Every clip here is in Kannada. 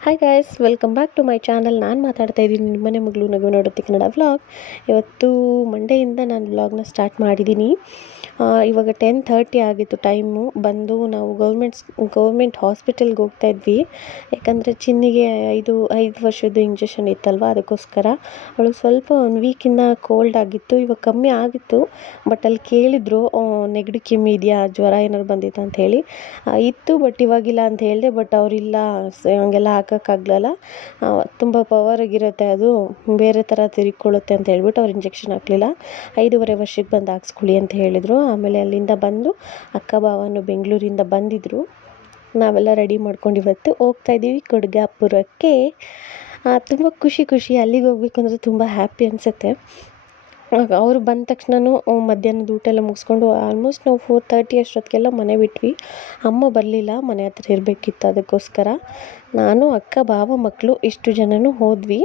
Hi guys welcome back to my channel ನಾನು ಮಾತಾಡ್ತಾ ಇದ್ದೀನಿ ನಿಮ್ಮನೆ ಮಗಳು ನಗು ನೋಡುತ್ತೆ ಕನ್ನಡ ವ್ಲಾಗ್ ಇವತ್ತು ಮಂಡೆಯಿಂದ ನಾನು ವ್ಲಾಗ್ನ ಸ್ಟಾರ್ಟ್ ಮಾಡಿದ್ದೀನಿ. ಇವಾಗ ಟೆನ್ ಥರ್ಟಿ ಆಗಿತ್ತು ಟೈಮು ಬಂದು ನಾವು ಗೌರ್ಮೆಂಟ್ಸ್ ಗೌರ್ಮೆಂಟ್ ಹಾಸ್ಪಿಟಲ್ಗೆ ಹೋಗ್ತಾ ಇದ್ವಿ. ಯಾಕಂದರೆ ಚಿನ್ನಿಗೆ ಐದು ಐದು ವರ್ಷದ್ದು ಇಂಜೆಕ್ಷನ್ ಇತ್ತಲ್ವ, ಅದಕ್ಕೋಸ್ಕರ. ಅವಳಿಗೆ ಸ್ವಲ್ಪ ಒಂದು ವೀಕಿಂದ ಕೋಲ್ಡ್ ಆಗಿತ್ತು, ಇವಾಗ ಕಮ್ಮಿ ಆಗಿತ್ತು. ಬಟ್ ಅಲ್ಲಿ ಕೇಳಿದರು ನೆಗಡಿ ಕೆಮ್ಮು ಇದೆಯಾ, ಜ್ವರ ಏನಾದ್ರು ಬಂದಿತ್ತು? ಅಂತ ಹೇಳಿ. ಇತ್ತು ಬಟ್ ಇವಾಗಿಲ್ಲ ಅಂತ ಹೇಳಿದೆ ಬಟ್ ಅವರಿಲ್ಲ ಹಂಗೆಲ್ಲ ಹಾಕೋಕ್ಕಾಗ್ಲಲ್ಲ. ತುಂಬ ಪವರಾಗಿರುತ್ತೆ ಅದು, ಬೇರೆ ಥರ ತಿರುಗ್ಕೊಳ್ಳುತ್ತೆ ಅಂತ ಹೇಳ್ಬಿಟ್ಟು ಅವ್ರು ಇಂಜೆಕ್ಷನ್ ಹಾಕಲಿಲ್ಲ. ಐದೂವರೆ ವರ್ಷಕ್ಕೆ ಬಂದು ಹಾಕ್ಸ್ಕೊಳ್ಳಿ ಅಂತ ಹೇಳಿದರು. ಆಮೇಲೆ ಅಲ್ಲಿಂದ ಬಂದು ಅಕ್ಕ ಭಾವನು ಬೆಂಗಳೂರಿಂದ ಬಂದಿದ್ದರು ನಾವೆಲ್ಲ ರೆಡಿ ಮಾಡ್ಕೊಂಡು ಇವತ್ತು ಹೋಗ್ತಾ ಇದ್ದೀವಿ ಕೊಡ್ಗಾಪುರಕ್ಕೆ. ತುಂಬ ಖುಷಿ ಖುಷಿ, ಅಲ್ಲಿಗೆ ಹೋಗ್ಬೇಕು ಅಂದರೆ ತುಂಬ ಹ್ಯಾಪಿ ಅನಿಸುತ್ತೆ. ಅವರು ಬಂದ ತಕ್ಷಣನೂ ಮಧ್ಯಾಹ್ನದ ಊಟ ಎಲ್ಲ ಮುಗಿಸ್ಕೊಂಡು ಆಲ್ಮೋಸ್ಟ್ ನಾವು ಫೋರ್ ತರ್ಟಿ ಅಷ್ಟೊತ್ತಿಗೆಲ್ಲ ಮನೆ ಬಿಟ್ವಿ. ಅಮ್ಮ ಬರಲಿಲ್ಲ, ಮನೆ ಹತ್ರ ಇರಬೇಕಿತ್ತು ಅದಕ್ಕೋಸ್ಕರ. ನಾನು, ಅಕ್ಕ ಭಾವ ಮಕ್ಕಳು ಇಷ್ಟು ಜನನೂ ಹೋದ್ವಿ.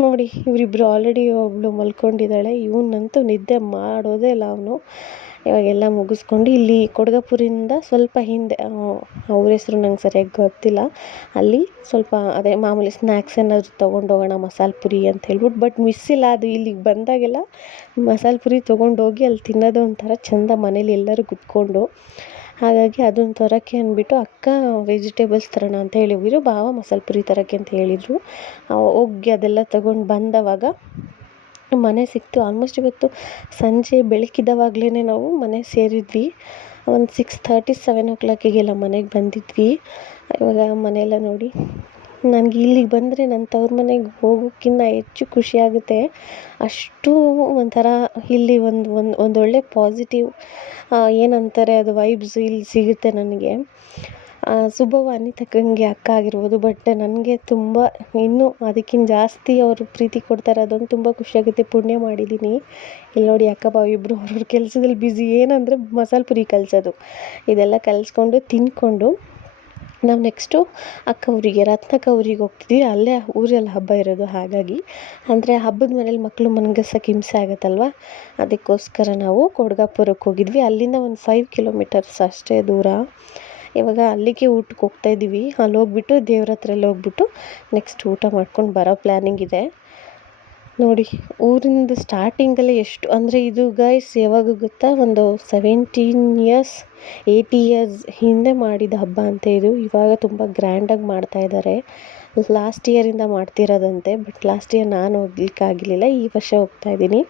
ನೋಡಿ, ಇವರಿಬ್ರು ಆಲ್ರೆಡಿ ಒಬ್ಬಳು ಮಲ್ಕೊಂಡಿದ್ದಾಳೆ. ಇವನಂತೂ ನಿದ್ದೆ ಮಾಡೋದೇ ಇಲ್ಲ ಅವನು. ಇವಾಗೆಲ್ಲ ಮುಗಿಸ್ಕೊಂಡು ಇಲ್ಲಿ ಕೊಡಗಪುರಿಂದ ಸ್ವಲ್ಪ ಹಿಂದೆ ಅವ್ರ ಹೆಸ್ರು ನಂಗೆ ಸರಿಯಾಗಿ ಗೊತ್ತಿಲ್ಲ. ಅಲ್ಲಿ ಸ್ವಲ್ಪ ಅದೇ ಮಾಮೂಲಿ ಸ್ನ್ಯಾಕ್ಸ್ ಏನಾದರೂ ತೊಗೊಂಡೋಗೋಣ, ಮಸಾಲೆ ಪುರಿ ಅಂತ ಹೇಳ್ಬಿಟ್ಟು ಬಟ್ ಮಿಸ್ ಇಲ್ಲ ಅದು. ಇಲ್ಲಿಗೆ ಬಂದಾಗೆಲ್ಲ ಮಸಾಲೆ ಪುರಿ ತೊಗೊಂಡೋಗಿ ಅಲ್ಲಿ ತಿನ್ನೋದು ಒಂಥರ ಚೆಂದ ಮನೇಲಿ ಎಲ್ಲರೂ ಕುತ್ಕೊಂಡು. ಹಾಗಾಗಿ ಅದನ್ನು ತರೋಕ್ಕೆ ಅಂದ್ಬಿಟ್ಟು ಅಕ್ಕ ವೆಜಿಟೇಬಲ್ಸ್ ತರೋಣ ಅಂತ ಹೇಳಿ ಹೋಗಿದ್ರು. ಭಾವ ಮಸಾಲೆ ಪುರಿ ತರೋಕ್ಕೆ ಅಂತ ಹೇಳಿದರು. ಹೋಗಿ ಅದೆಲ್ಲ ತಗೊಂಡು ಬಂದವಾಗ ಮನೆ ಸಿಕ್ತು. ಆಲ್ಮೋಸ್ಟ್ ಇವತ್ತು ಸಂಜೆ ಬೆಳಕಿದವಾಗ್ಲೇ ನಾವು ಮನೆ ಸೇರಿದ್ವಿ. ಒಂದು ಸಿಕ್ಸ್ ಥರ್ಟಿ ಸೆವೆನ್ ಓ ಕ್ಲಾಕಿಗೆಲ್ಲ ಮನೆಗೆ ಬಂದಿದ್ವಿ. ಇವಾಗ ಮನೆಯೆಲ್ಲ ನೋಡಿ ನನಗೆ ಇಲ್ಲಿಗೆ ಬಂದರೆ ನನ್ನ ತವ್ರ ಮನೆಗೆ ಹೋಗೋಕ್ಕಿಂತ ಹೆಚ್ಚು ಖುಷಿಯಾಗುತ್ತೆ ಅಷ್ಟು ಒಂಥರ ಇಲ್ಲಿ ಒಂದು ಒಂದು ಒಂದೊಳ್ಳೆ ಪಾಸಿಟಿವ್ ಏನಂತಾರೆ ಅದು ವೈಬ್ಸ್ ಇಲ್ಲಿ ಸಿಗುತ್ತೆ ನನಗೆ. ಸುಬ್ಬವ್ವ ಅನಿತಕ್ಕಂಗೆ ಅಕ್ಕ ಆಗಿರ್ಬೋದು ಬಟ್ ನನಗೆ ತುಂಬ ಇನ್ನೂ ಅದಕ್ಕಿಂತ ಜಾಸ್ತಿ ಅವರು ಪ್ರೀತಿ ಕೊಡ್ತಾರೆ. ಅದೊಂದು ತುಂಬ ಖುಷಿಯಾಗುತ್ತೆ ಪುಣ್ಯ ಮಾಡಿದ್ದೀನಿ. ಇಲ್ಲಿ ನೋಡಿ ಅಕ್ಕ ಬಾವ ಇಬ್ಬರು ಅವ್ರವ್ರ ಕೆಲಸದಲ್ಲಿ ಬ್ಯುಸಿ ಏನಂದರೆ ಮಸಾಲೆ ಪುರಿ ಕಲಿಸೋದು. ಇದೆಲ್ಲ ಕಲಿಸ್ಕೊಂಡು ತಿಂದ್ಕೊಂಡು ನಾವು ನೆಕ್ಸ್ಟು ಅಕ್ಕ ಊರಿಗೆ, ರತ್ನಕ್ಕ ಊರಿಗೆ ಹೋಗ್ತಿದ್ವಿ. ಅಲ್ಲೇ ಊರಲ್ಲಿ ಹಬ್ಬ ಇರೋದು ಹಾಗಾಗಿ. ಅಂದರೆ ಹಬ್ಬದ ಮನೇಲಿ ಮಕ್ಕಳು ಮನ್ಗಸಕ್ಕೆ ಹಿಂಸೆ ಆಗುತ್ತಲ್ವ? ಅದಕ್ಕೋಸ್ಕರ ನಾವು ಕೊಡಗಾಪುರಕ್ಕೆ ಹೋಗಿದ್ವಿ. ಅಲ್ಲಿಂದ ಒಂದು ಫೈವ್ ಕಿಲೋಮೀಟರ್ಸ್ ಅಷ್ಟೇ ದೂರ. ಇವಾಗ ಅಲ್ಲಿಗೆ ಊಟಕ್ಕೆ ಹೋಗ್ತಾ ಇದ್ದೀವಿ ಅಲ್ಲಿ ಹೋಗ್ಬಿಟ್ಟು ದೇವ್ರ ಹತ್ರ ಎಲ್ಲ ಹೋಗ್ಬಿಟ್ಟು ನೆಕ್ಸ್ಟ್ ಊಟ ಮಾಡ್ಕೊಂಡು ಬರೋ ಪ್ಲ್ಯಾನಿಂಗ್ ಇದೆ. ನೋಡಿ ಊರಿಂದ ಸ್ಟಾರ್ಟಿಂಗಲ್ಲೇ ಎಷ್ಟು, ಅಂದರೆ ಇದು ಗೈಸ್ ಯಾವಾಗ ಗೊತ್ತಾ? ಒಂದು ಸೆವೆಂಟೀನ್ ಇಯರ್ಸ್ ಏಯ್ಟಿ ಇಯರ್ಸ್ ಹಿಂದೆ ಮಾಡಿದ ಹಬ್ಬ ಅಂತ ಇದು. ಇವಾಗ ತುಂಬ ಗ್ರ್ಯಾಂಡಾಗಿ ಮಾಡ್ತಾ ಇದ್ದಾರೆ ಲಾಸ್ಟ್ ಇಯರಿಂದ ಮಾಡ್ತಿರೋದಂತೆ ಬಟ್ ಲಾಸ್ಟ್ ಇಯರ್ ನಾನು ಹೋಗ್ಲಿಕ್ಕಾಗಲಿಲ್ಲ ಈ ವರ್ಷ ಹೋಗ್ತಾ ಇದ್ದೀನಿ.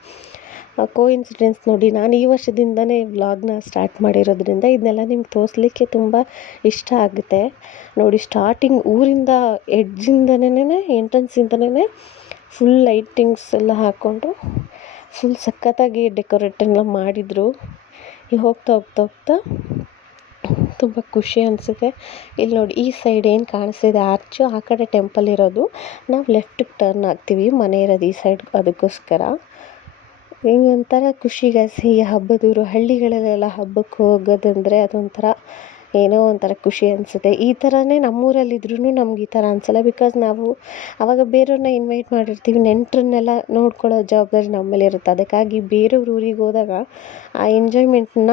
ಕೋ ಇನ್ಸಿಡೆನ್ಸ್ ನೋಡಿ, ನಾನು ಈ ವರ್ಷದಿಂದನೇ ವ್ಲಾಗ್ನ ಸ್ಟಾರ್ಟ್ ಮಾಡಿರೋದ್ರಿಂದ ಇದನ್ನೆಲ್ಲ ನಿಮ್ಗೆ ತೋರಿಸ್ಲಿಕ್ಕೆ ತುಂಬ ಇಷ್ಟ ಆಗುತ್ತೆ. ನೋಡಿ ಸ್ಟಾರ್ಟಿಂಗ್ ಊರಿಂದ ಎಡ್ಜಿಂದನೇ ಎಂಟ್ರೆನ್ಸಿಂದನೇ ಫುಲ್ ಲೈಟಿಂಗ್ಸ್ ಎಲ್ಲ ಹಾಕ್ಕೊಂಡು ಫುಲ್ ಸಖತ್ತಾಗಿ ಡೆಕೋರೇಟ್ ಎಲ್ಲ ಮಾಡಿದರು. ಈಗ ಹೋಗ್ತಾ ಹೋಗ್ತಾ ಹೋಗ್ತಾ ತುಂಬ ಖುಷಿ ಅನಿಸುತ್ತೆ. ಇಲ್ಲಿ ನೋಡಿ, ಈ ಸೈಡ್ ಏನು ಕಾಣಿಸ್ತಿದೆ? ಆರ್ಚು ಆ ಕಡೆ ಟೆಂಪಲ್ ಇರೋದು. ನಾವು ಲೆಫ್ಟಿಗೆ ಟರ್ನ್ ಆಗ್ತೀವಿ, ಮನೆ ಇರೋದು ಈ ಸೈಡ್ ಅದಕ್ಕೋಸ್ಕರ. ಹಿಂಗೆ ಒಂಥರ ಖುಷಿಗಾಸಿ ಗೈಸ್ ಈ ಹಬ್ಬದೂರು ಹಳ್ಳಿಗಳಲ್ಲೆಲ್ಲ ಹಬ್ಬಕ್ಕೆ ಹೋಗೋದಂದರೆ ಅದೊಂಥರ ಏನೋ ಒಂಥರ ಖುಷಿ ಅನಿಸುತ್ತೆ. ಈ ಥರನೇ ನಮ್ಮೂರಲ್ಲಿದ್ರೂ ನಮ್ಗೆ ಈ ಥರ ಅನಿಸಲ್ಲ. ಬಿಕಾಸ್ ನಾವು ಆವಾಗ ಬೇರೆಯವ್ರನ್ನ ಇನ್ವೈಟ್ ಮಾಡಿರ್ತೀವಿ. ನೆಂಟರನ್ನೆಲ್ಲ ನೋಡ್ಕೊಳ್ಳೋ ಜವಾಬ್ದಾರಿ ನಮ್ಮ ಮೇಲೆ ಇರುತ್ತೆ. ಅದಕ್ಕಾಗಿ ಬೇರೆಯವ್ರ ಊರಿಗೆ ಹೋದಾಗ ಆ ಎಂಜಾಯ್ಮೆಂಟ್ನ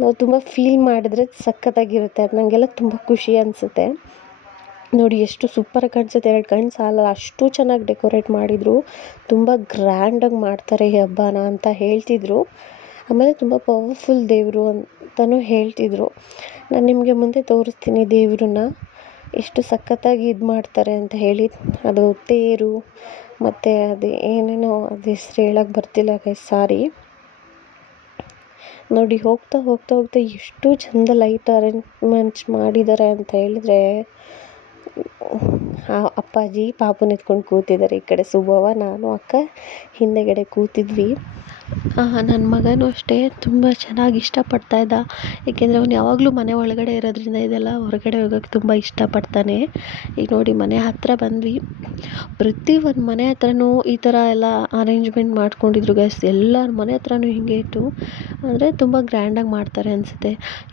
ನಾವು ತುಂಬ ಫೀಲ್ ಮಾಡಿದ್ರೆ ಸಖತ್ತಾಗಿರುತ್ತೆ. ಅದು ನನಗೆಲ್ಲ ತುಂಬ ಖುಷಿ ಅನಿಸುತ್ತೆ. ನೋಡಿ, ಎಷ್ಟು ಸೂಪರಾಗಿ ಕಾಣಿಸುತ್ತೆ ಎರಡು ಕಣ್ಣು ಸಾಲಲ್ಲ. ಅಷ್ಟು ಚೆನ್ನಾಗಿ ಡೆಕೋರೇಟ್ ಮಾಡಿದರು. ತುಂಬ ಗ್ರ್ಯಾಂಡಾಗಿ ಮಾಡ್ತಾರೆ ಈ ಹಬ್ಬನ ಅಂತ ಹೇಳ್ತಿದ್ರು. ಆಮೇಲೆ ತುಂಬ ಪವರ್ಫುಲ್ ದೇವರು ಅಂತಲೂ ಹೇಳ್ತಿದ್ರು. ನಾನು ನಿಮಗೆ ಮುಂದೆ ತೋರಿಸ್ತೀನಿ ದೇವ್ರನ್ನ. ಎಷ್ಟು ಸಖತ್ತಾಗಿ ಇದು ಮಾಡ್ತಾರೆ ಅಂತ ಹೇಳಿ. ಅದು ತೇರು, ಮತ್ತು ಅದು ಏನೇನೋ ಅದು ಹೆಸ್ರು ಹೇಳೋಕ್ಕೆ ಬರ್ತಿಲ್ಲ ಗೈಸ್ ಸಾರಿ ನೋಡಿ, ಹೋಗ್ತಾ ಹೋಗ್ತಾ ಹೋಗ್ತಾ ಎಷ್ಟು ಚಂದ ಲೈಟ್ ಅರೇಂಜ್ಮೆಂಟ್ಸ್ ಮಾಡಿದ್ದಾರೆ ಅಂತ ಹೇಳಿದ್ರೆ ಅಪ್ಪಾಜಿ ಪಾಪು ಎತ್ಕೊಂಡು ಕೂತಿದ್ದಾರೆ ಈ ಕಡೆ ಸುಬ್ಬವ್ವ ನಾನು, ಅಕ್ಕ ಹಿಂದೆಗಡೆ ಕೂತಿದ್ವಿ. ನನ್ನ ಮಗನೂ ಅಷ್ಟೇ ತುಂಬ ಚೆನ್ನಾಗಿ ಇಷ್ಟಪಡ್ತಾ ಇದ್ದ. ಏಕೆಂದರೆ ಅವ್ನು ಯಾವಾಗಲೂ ಮನೆ ಒಳಗಡೆ ಇರೋದ್ರಿಂದ ಇದೆಲ್ಲ ಹೊರಗಡೆ ಹೋಗೋಕ್ಕೆ ತುಂಬ ಇಷ್ಟಪಡ್ತಾನೆ. ಈಗ ನೋಡಿ, ಮನೆ ಹತ್ತಿರ ಬಂದ್ವಿ. ಪ್ರತಿ ಒಂದು ಮನೆ ಹತ್ರನೂ ಈ ಥರ ಎಲ್ಲ ಅರೇಂಜ್ಮೆಂಟ್ ಮಾಡ್ಕೊಂಡಿದ್ರು ಗೈಸ್ ಎಲ್ಲರ ಮನೆ ಹತ್ರನೂ ಹೀಗೆ ಇತ್ತು. ಅಂದರೆ ತುಂಬ ಗ್ರ್ಯಾಂಡಾಗಿ ಮಾಡ್ತಾರೆ ಅನಿಸುತ್ತೆ.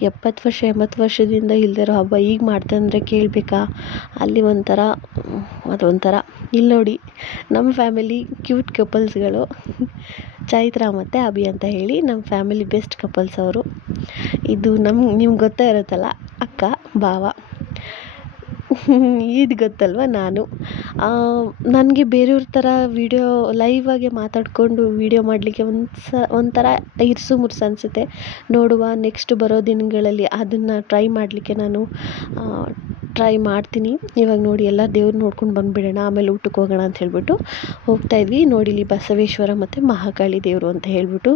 ಎಪ್ಪತ್ತು ವರ್ಷ, ಎಂಬತ್ತು ವರ್ಷದಿಂದ ಇರೋ ಹಬ್ಬ ಈಗ ಮಾಡ್ತಾರೆ ಅಂದರೆ ಕೇಳಬೇಕಾ? ಅಲ್ಲಿ ಒಂಥರ, ಅದೊಂಥರ. ಇಲ್ಲಿ ನೋಡಿ ನಮ್ಮ ಫ್ಯಾಮಿಲಿ ಕ್ಯೂಟ್ ಕಪಲ್ಸ್ಗಳು ಚೈತ್ರ ಮತ್ತು ಅಭಿ ಅಂತ ಹೇಳಿ ನಮ್ಮ ಫ್ಯಾಮಿಲಿ ಬೆಸ್ಟ್ ಕಪಲ್ಸ್ ಅವರು. ಇದು ನಮ್ಮ ನಿಮ್ಗೆ ಗೊತ್ತೇ ಇರುತ್ತಲ್ಲ, ಅಕ್ಕ, ಭಾವ. ಇದು ಗೊತ್ತಲ್ವ ನಾನು? ನನಗೆ ಬೇರೆಯವ್ರ ಥರ ವೀಡಿಯೋ ಲೈವಾಗೆ ಮಾತಾಡಿಕೊಂಡು ವೀಡಿಯೋ ಮಾಡಲಿಕ್ಕೆ ಒಂದು ಸ ಒಂಥರ ಇರ್ಸು ಮುರ್ಸು ಅನಿಸುತ್ತೆ. ನೋಡುವ ನೆಕ್ಸ್ಟ್ ಬರೋ ದಿನಗಳಲ್ಲಿ ಅದನ್ನು ಟ್ರೈ ಮಾಡಲಿಕ್ಕೆ ನಾನು ಟ್ರೈ ಮಾಡ್ತೀನಿ. ಇವಾಗ ನೋಡಿ ಎಲ್ಲ ದೇವ್ರು ನೋಡ್ಕೊಂಡು ಬಂದುಬಿಡೋಣ, ಆಮೇಲೆ ಊಟಕ್ಕೆ ಹೋಗೋಣ ಅಂತ ಹೇಳ್ಬಿಟ್ಟು ಹೋಗ್ತಾಯಿದ್ವಿ ನೋಡಿ ಇಲ್ಲಿ ಬಸವೇಶ್ವರ ಮತ್ತು ಮಹಾಕಾಳಿ ದೇವರು ಅಂತ ಹೇಳ್ಬಿಟ್ಟು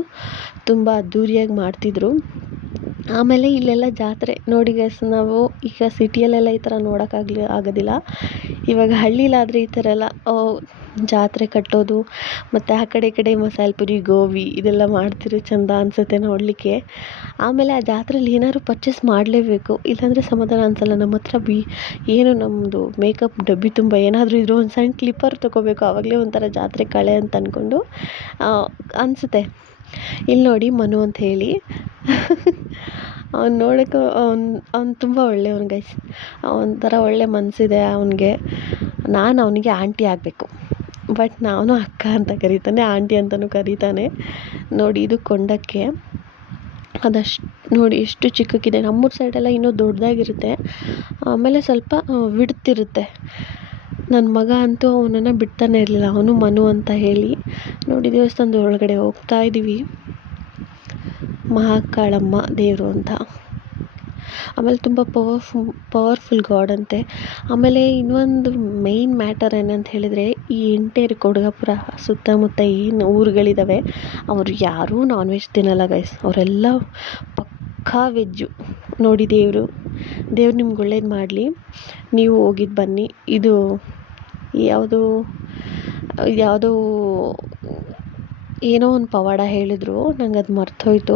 ತುಂಬ ಅದ್ಧೂರಿಯಾಗಿ ಮಾಡ್ತಿದ್ರು. ಆಮೇಲೆ ಇಲ್ಲೆಲ್ಲ ಜಾತ್ರೆ. ನೋಡಿ ಗೈಸ್ ನಾವು ಈಗ ಸಿಟಿಯಲ್ಲೆಲ್ಲ ಈ ಥರ ನೋಡೋಕ್ಕಾಗಲಿ ಆಗೋದಿಲ್ಲ. ಇವಾಗ ಹಳ್ಳಿಲಾದರೆ ಈ ಥರ ಎಲ್ಲ ಜಾತ್ರೆ ಕಟ್ಟೋದು, ಮತ್ತು ಆ ಕಡೆ ಈ ಕಡೆ ಮಸಾಲೆ ಪುರಿ, ಗೋಬಿ ಇದೆಲ್ಲ ಮಾಡ್ತಿರೋ ಚೆಂದ ಅನಿಸುತ್ತೆ ನೋಡಲಿಕ್ಕೆ. ಆಮೇಲೆ ಆ ಜಾತ್ರೆಲಿ ಏನಾದ್ರು ಪರ್ಚೇಸ್ ಮಾಡಲೇಬೇಕು, ಇಲ್ಲಾಂದರೆ ಸಮಾಧಾನ ಅನಿಸಲ್ಲ. ನಮ್ಮ ಹತ್ರ ಬಿ, ಏನು ನಮ್ಮದು ಮೇಕಪ್ ಡಬ್ಬಿ ತುಂಬ ಏನಾದರೂ ಇದ್ದರೂ ಒಂದು ಸಣ್ಣ ಕ್ಲಿಪ್ಪರ್ ತೊಗೋಬೇಕು. ಆವಾಗಲೇ ಒಂಥರ ಜಾತ್ರೆ ಕಳೆ ಅಂತ ಅಂದ್ಕೊಂಡು ಅನಿಸುತ್ತೆ. ಇಲ್ಲಿ ನೋಡಿ ಮನು ಅಂತ ಹೇಳಿ. ಅವ್ನು ನೋಡೋಕ್ಕೂ, ಅವ್ನು ಅವ್ನು ತುಂಬ ಒಳ್ಳೆಯವನು ಗೈಸ್ ಒಂಥರ ಒಳ್ಳೆ ಮನಸ್ಸಿದೆ ಅವನಿಗೆ. ನಾನು ಅವನಿಗೆ ಆಂಟಿ ಆಗಬೇಕು. ಬಟ್ ನಾನು ಅಕ್ಕ ಅಂತ ಕರೀತಾನೆ, ಆಂಟಿ ಅಂತಲೂ ಕರೀತಾನೆ. ನೋಡಿ, ಇದು ಕೊಂಡಕ್ಕೆ. ಅದಷ್ಟು, ನೋಡಿ, ಎಷ್ಟು ಚಿಕ್ಕಕ್ಕಿದೆ. ನಮ್ಮೂರ ಸೈಡೆಲ್ಲ ಇನ್ನೂ ದೊಡ್ಡದಾಗಿರುತ್ತೆ. ಆಮೇಲೆ ಸ್ವಲ್ಪ ಬಿಡ್ತಿರುತ್ತೆ ನನ್ನ ಮಗ ಅಂತೂ ಅವನನ್ನು ಬಿಡ್ತಾನೆ ಇರಲಿಲ್ಲ. ಅವನು ಮನು ಅಂತ ಹೇಳಿ. ನೋಡಿ, ದೇವಸ್ಥಾನದ ಒಳಗಡೆ ಹೋಗ್ತಾ ಇದ್ದೀವಿ ಮಹಾಕಾಳಮ್ಮ ದೇವರು ಅಂತ. ಆಮೇಲೆ ತುಂಬ ಪವರ್ಫು ಪವರ್ಫುಲ್ ಗಾಡ್ ಅಂತೆ. ಆಮೇಲೆ ಇನ್ನೊಂದು ಮೇಯ್ನ್ ಮ್ಯಾಟರ್ ಏನಂತ ಹೇಳಿದರೆ, ಈ ಎಂಟೇರ್ ಕೊಡಗಪುರ ಸುತ್ತಮುತ್ತ ಏನು ಊರುಗಳಿದ್ದಾವೆ ಅವರು ಯಾರೂ ನಾನ್ ವೆಜ್ ತಿನ್ನಲ್ಲ ಗೈಸ್ ಅವರೆಲ್ಲ ಪಕ್ಕಾ ವೆಜ್ಜು ನೋಡಿ ದೇವರು, ದೇವ್ರು ನಿಮ್ಗೆ ಒಳ್ಳೇದು ಮಾಡಲಿ. ನೀವು ಹೋಗಿದ್ದು ಬನ್ನಿ. ಇದು ಯಾವುದು, ಯಾವುದೋ ಏನೋ ಒಂದು ಪವಾಡ ಹೇಳಿದರು, ನಂಗೆ ಅದು ಮರ್ತೋಯ್ತು.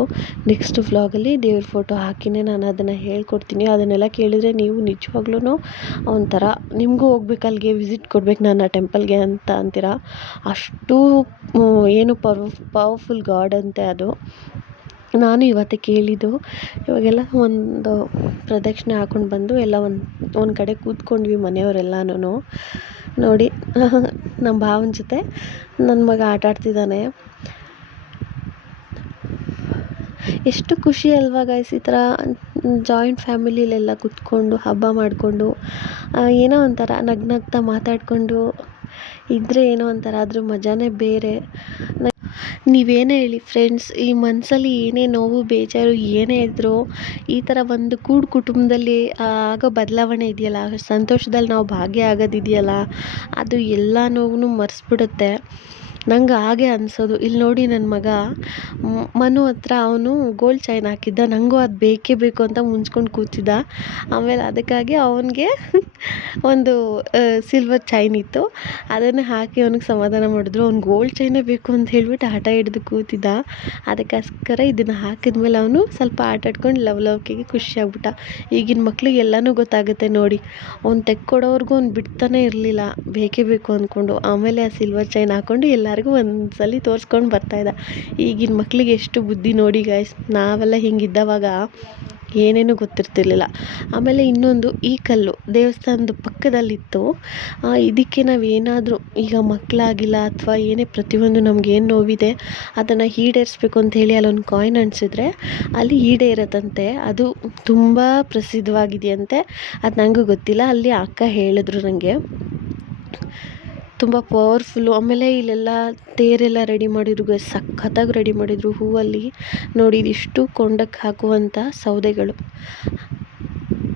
ನೆಕ್ಸ್ಟ್ ವ್ಲಾಗಲ್ಲಿ ದೇವ್ರ ಫೋಟೋ ಹಾಕಿನೇ ನಾನು ಅದನ್ನು ಹೇಳ್ಕೊಡ್ತೀನಿ. ಅದನ್ನೆಲ್ಲ ಕೇಳಿದರೆ ನೀವು ನಿಜವಾಗ್ಲೂ ಒಂಥರ ನಿಮಗೂ ಹೋಗ್ಬೇಕು ಅಲ್ಲಿಗೆ ವಿಸಿಟ್ ಕೊಡ್ಬೇಕು ನಾನು ಆ ಟೆಂಪಲ್ಗೆ ಅಂತ ಅಂತೀರ? ಅಷ್ಟು ಏನು ಪವರ್ ಪವರ್ಫುಲ್ ಗಾಡ್ ಅಂತೆ ಅದು. ನಾನು ಇವತ್ತೇ ಕೇಳಿದ್ದು, ಇವಾಗೆಲ್ಲ ಒಂದು ಪ್ರದಕ್ಷಿಣೆ ಹಾಕ್ಕೊಂಡು ಬಂದು ಎಲ್ಲ ಒಂದು ಒಂದು ಕಡೆ ಕೂತ್ಕೊಂಡ್ವಿ ಮನೆಯವರೆಲ್ಲನೂ ನೋಡಿ ನಮ್ಮ ಭಾವನ ಜೊತೆ ನನ್ನ ಮಗ ಆಟ ಆಡ್ತಿದ್ದಾನೆ ಎಷ್ಟು ಖುಷಿ ಅಲ್ವಾ ಗೈಸ್ ಈ ಥರ ಜಾಯಿಂಟ್ ಫ್ಯಾಮಿಲಿಲೆಲ್ಲ ಕೂತ್ಕೊಂಡು, ಹಬ್ಬ ಮಾಡಿಕೊಂಡು ಏನೋ ಒಂಥರ ನಗ್ನಗ್ತಾ ಮಾತಾಡಿಕೊಂಡು ಇದ್ದರೆ ಏನೋ ಒಂಥರ ಅದ್ರ ಮಜಾನೇ ಬೇರೆ. ನೀವೇನೇ ಹೇಳಿ ಫ್ರೆಂಡ್ಸ್ ಈ ಮನಸ್ಸಲ್ಲಿ ಏನೇ ನೋವು, ಬೇಜಾರು ಏನೇ ಇದ್ದರೂ ಈ ಥರ ಒಂದು ಕೂಡು ಕುಟುಂಬದಲ್ಲಿ ಆಗೋ ಬದಲಾವಣೆ ಇದೆಯಲ್ಲ, ಸಂತೋಷದಲ್ಲಿ ನಾವು ಭಾಗಿಯಾಗೋದಿದೆಯಲ್ಲ ಅದು ಎಲ್ಲ ನೋವು ಮರೆಸ್ಬಿಡುತ್ತೆ. ನಂಗೆ ಹಾಗೆ ಅನಿಸೋದು. ಇಲ್ಲಿ ನೋಡಿ ನನ್ನ ಮಗ ಮನು ಹತ್ರ ಅವನು ಗೋಲ್ಡ್ ಚೈನ್ ಹಾಕಿದ್ದ. ನನಗೂ ಅದು ಬೇಕೇ ಬೇಕು ಅಂತ ಮುಂಚ್ಕೊಂಡು ಕೂತಿದ್ದ. ಆಮೇಲೆ ಅದಕ್ಕಾಗಿ ಅವನಿಗೆ ಒಂದು ಸಿಲ್ವರ್ ಚೈನ್ ಇತ್ತು. ಅದನ್ನು ಹಾಕಿ ಅವ್ನಿಗೆ ಸಮಾಧಾನ ಮಾಡಿದ್ರು. ಅವ್ನು ಗೋಲ್ಡ್ ಚೈನೇ ಬೇಕು ಅಂತ ಹೇಳ್ಬಿಟ್ಟು ಹಠ ಹಿಡಿದು ಕೂತಿದ್ದ. ಅದಕ್ಕೋಸ್ಕರ ಇದನ್ನು ಹಾಕಿದ್ಮೇಲೆ ಅವನು ಸ್ವಲ್ಪ ಆಟ ಆಡ್ಕೊಂಡು ಲವ್ ಲವ್ಕಿಗೆ ಖುಷಿಯಾಗ್ಬಿಟ್ಟ ಈಗಿನ ಮಕ್ಳಿಗೆ ಎಲ್ಲನೂ ಗೊತ್ತಾಗುತ್ತೆ ನೋಡಿ. ಅವ್ನು ತೆಕ್ಕೊಡೋರ್ಗೂ ಅವ್ನು ಬಿಡ್ತಾನೆ ಇರಲಿಲ್ಲ. ಬೇಕೇ ಬೇಕು ಅಂದ್ಕೊಂಡು ಆಮೇಲೆ ಆ ಸಿಲ್ವರ್ ಚೈನ್ ಹಾಕ್ಕೊಂಡು ಎಲ್ಲರಿಗೂ ಒಂದು ಸಲ ತೋರಿಸ್ಕೊಂಡು ಬರ್ತಾಯಿದ್ದ ಈಗಿನ ಮಕ್ಳಿಗೆ ಎಷ್ಟು ಬುದ್ಧಿ ನೋಡಿ ಗಾಯ್ಸ್ ನಾವೆಲ್ಲ ಹಿಂಗಿದ್ದವಾಗ ಏನೇನೂ ಗೊತ್ತಿರ್ತಿರ್ಲಿಲ್ಲ. ಆಮೇಲೆ ಇನ್ನೊಂದು, ಈ ಕಲ್ಲು ದೇವಸ್ಥಾನದ ಪಕ್ಕದಲ್ಲಿತ್ತು. ಇದಕ್ಕೆ ನಾವು ಏನಾದರೂ ಈಗ ಮಕ್ಕಳಾಗಿಲ್ಲ ಅಥವಾ ಏನೇ ಪ್ರತಿಯೊಂದು ನಮ್ಗೆ ಏನು ನೋವಿದೆ, ಅದನ್ನು ಈಡೇರಿಸ್ಬೇಕು ಅಂತ ಹೇಳಿ ಅಲ್ಲೊಂದು ಕಾಯಿನ್ ಅಂಟಿಸಿದ್ರೆ ಅಲ್ಲಿ ಈಡೇರತ್ತಂತೆ ಅದು ತುಂಬ ಪ್ರಸಿದ್ಧವಾಗಿದೆಯಂತೆ. ಅದು ನನಗೂ ಗೊತ್ತಿಲ್ಲ. ಅಲ್ಲಿ ಅಕ್ಕ ಹೇಳಿದ್ರು ನನಗೆ ತುಂಬ ಪವರ್ಫುಲ್ಲು. ಆಮೇಲೆ ಇಲ್ಲೆಲ್ಲ ತೇರೆಲ್ಲ ರೆಡಿ ಮಾಡಿದ್ರು ಸಖತ್ತಾಗಿ ರೆಡಿ ಮಾಡಿದರು ಹೂವಲ್ಲಿ. ನೋಡಿ, ಇದಿಷ್ಟು ಕೊಂಡಕ್ಕೆ ಹಾಕುವಂಥ ಸೌದೆಗಳು.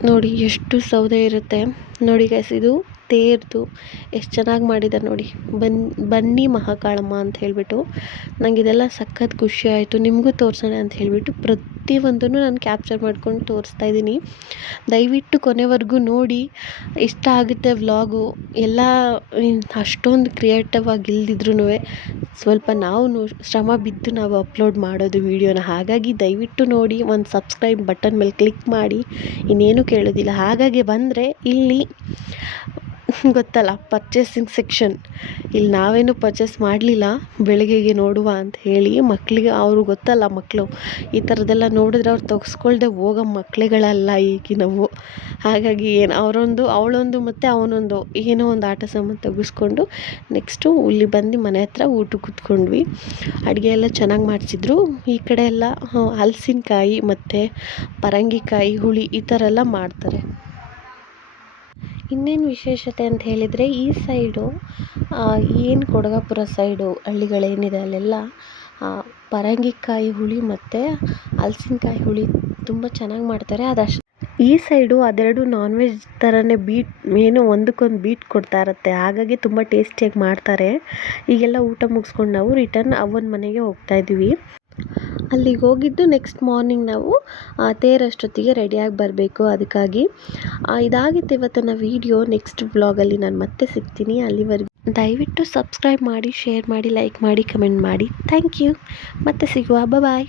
ನೋಡಿ, ಎಷ್ಟು ಸೌದೆ ಇರುತ್ತೆ. ನೋಡಿ ಗೈಸ್ ಇದು ತೇರ್ದು ಎಷ್ಟು ಚೆನ್ನಾಗಿ ಮಾಡಿದ್ದಾರೆ ನೋಡಿ. ಬನ್, ಬನ್ನಿ ಮಹಾಕಾಳಮ್ಮ ಅಂತ ಹೇಳಿಬಿಟ್ಟು ನನಗೆ ಇದೆಲ್ಲ ಸಖತ್ ಖುಷಿ ಆಯಿತು. ನಿಮಗೂ ತೋರಿಸೋಣ ಅಂತ ಹೇಳಿಬಿಟ್ಟು ಪ್ರತಿಯೊಂದನ್ನು ನಾನು ಕ್ಯಾಪ್ಚರ್ ಮಾಡ್ಕೊಂಡು ತೋರಿಸ್ತಾ ಇದ್ದೀನಿ. ದಯವಿಟ್ಟು ಕೊನೆವರೆಗೂ ನೋಡಿ, ಇಷ್ಟ ಆಗುತ್ತೆ ವ್ಲಾಗು. ಎಲ್ಲ ಅಷ್ಟೊಂದು ಕ್ರಿಯೇಟಿವ್ ಆಗಿ ಇಲ್ದಿದ್ರೂ ಸ್ವಲ್ಪ ನಾವು ಶ್ರಮ ಬಿದ್ದು ನಾವು ಅಪ್ಲೋಡ್ ಮಾಡೋದು ವೀಡಿಯೋನ ಹಾಗಾಗಿ ದಯವಿಟ್ಟು ನೋಡಿ, ಒಂದು ಸಬ್ಸ್ಕ್ರೈಬ್ ಬಟನ್ ಮೇಲೆ ಕ್ಲಿಕ್ ಮಾಡಿ. ಇನ್ನೇನು ಕೇಳೋದಿಲ್ಲ. ಹಾಗಾಗಿ ಬಂದರೆ ಇಲ್ಲಿ ಗೊತ್ತಲ್ಲ ಪರ್ಚೇಸಿಂಗ್ ಸೆಕ್ಷನ್ ಇಲ್ಲಿ ನಾವೇನು ಪರ್ಚೇಸ್ ಮಾಡಲಿಲ್ಲ, ಬೆಳಗ್ಗೆಗೆ ನೋಡುವ ಅಂತ ಹೇಳಿ ಮಕ್ಕಳಿಗೆ ಅವರು ಗೊತ್ತಲ್ಲ ಮಕ್ಕಳು ಈ ಥರದ್ದೆಲ್ಲ ನೋಡಿದ್ರೆ ಅವ್ರು ತೆಗೆಸ್ಕೊಳ್ದೆ ಹೋಗೋ ಮಕ್ಕಳುಗಳಲ್ಲ ಈಗಿನವು. ಹಾಗಾಗಿ ಏನು, ಅವರೊಂದು, ಅವಳೊಂದು ಮತ್ತು ಅವನೊಂದು, ಏನೋ ಒಂದು ಆಟ ಸಾಮಾನು ತೆಗೆಸ್ಕೊಂಡು ನೆಕ್ಸ್ಟು ಇಲ್ಲಿ ಬಂದು ಮನೆ ಹತ್ರ ಊಟ ಕೂತ್ಕೊಂಡ್ವಿ. ಅಡುಗೆ ಎಲ್ಲ ಚೆನ್ನಾಗಿ ಮಾಡಿಸಿದ್ರು. ಈ ಕಡೆ ಎಲ್ಲ ಹಲಸಿನಕಾಯಿ ಮತ್ತು ಪರಂಗಿಕಾಯಿ, ಹುಳಿ ಈ ಥರ ಎಲ್ಲ ಮಾಡ್ತಾರೆ. ಇನ್ನೇನು ವಿಶೇಷತೆ ಅಂತ ಹೇಳಿದರೆ ಈ ಸೈಡು ಏನು ಕೊಡಗಾಪುರ ಸೈಡು ಹಳ್ಳಿಗಳೇನಿದೆ ಅಲ್ಲೆಲ್ಲ ಪರಂಗಿಕಾಯಿ ಹುಳಿ ಮತ್ತು ಹಲ್ಸಿನ್ಕಾಯಿ ಹುಳಿ ತುಂಬ ಚೆನ್ನಾಗಿ ಮಾಡ್ತಾರೆ. ಅದಷ್ಟು ಈ ಸೈಡು ಅದೆರಡು ನಾನ್ ವೆಜ್ ಥರನೇ ಬೀಟ್, ಏನೋ ಒಂದಕ್ಕೊಂದು ಬೀಟ್ ಕೊಡ್ತಾ ಇರುತ್ತೆ. ಹಾಗಾಗಿ ತುಂಬ ಟೇಸ್ಟಿಯಾಗಿ ಮಾಡ್ತಾರೆ. ಈಗೆಲ್ಲ ಊಟ ಮುಗಿಸ್ಕೊಂಡು ನಾವು ರಿಟರ್ನ್ ಅವ್ವನ ಮನೆಗೆ ಹೋಗ್ತಾ ಇದ್ದೀವಿ ಅಲ್ಲಿಗೆ ಹೋಗಿದ್ದು ನೆಕ್ಸ್ಟ್ ಮಾರ್ನಿಂಗ್ ನಾವು ತೇರಷ್ಟೊತ್ತಿಗೆ ರೆಡಿಯಾಗಿ ಬರಬೇಕು. ಅದಕ್ಕಾಗಿ ಇದಾಗಿತ್ತು ಇವತ್ತಿನ ವೀಡಿಯೋ ನೆಕ್ಸ್ಟ್ ವ್ಲಾಗಲ್ಲಿ ನಾನು ಮತ್ತೆ ಸಿಗ್ತೀನಿ. ಅಲ್ಲಿವರೆಗೂ ದಯವಿಟ್ಟು ಸಬ್ಸ್ಕ್ರೈಬ್ ಮಾಡಿ ಶೇರ್ ಮಾಡಿ ಲೈಕ್ ಮಾಡಿ ಕಮೆಂಟ್ ಮಾಡಿ. ಥ್ಯಾಂಕ್ ಯು ಮತ್ತೆ ಸಿಗುವ. ಬಾಯ್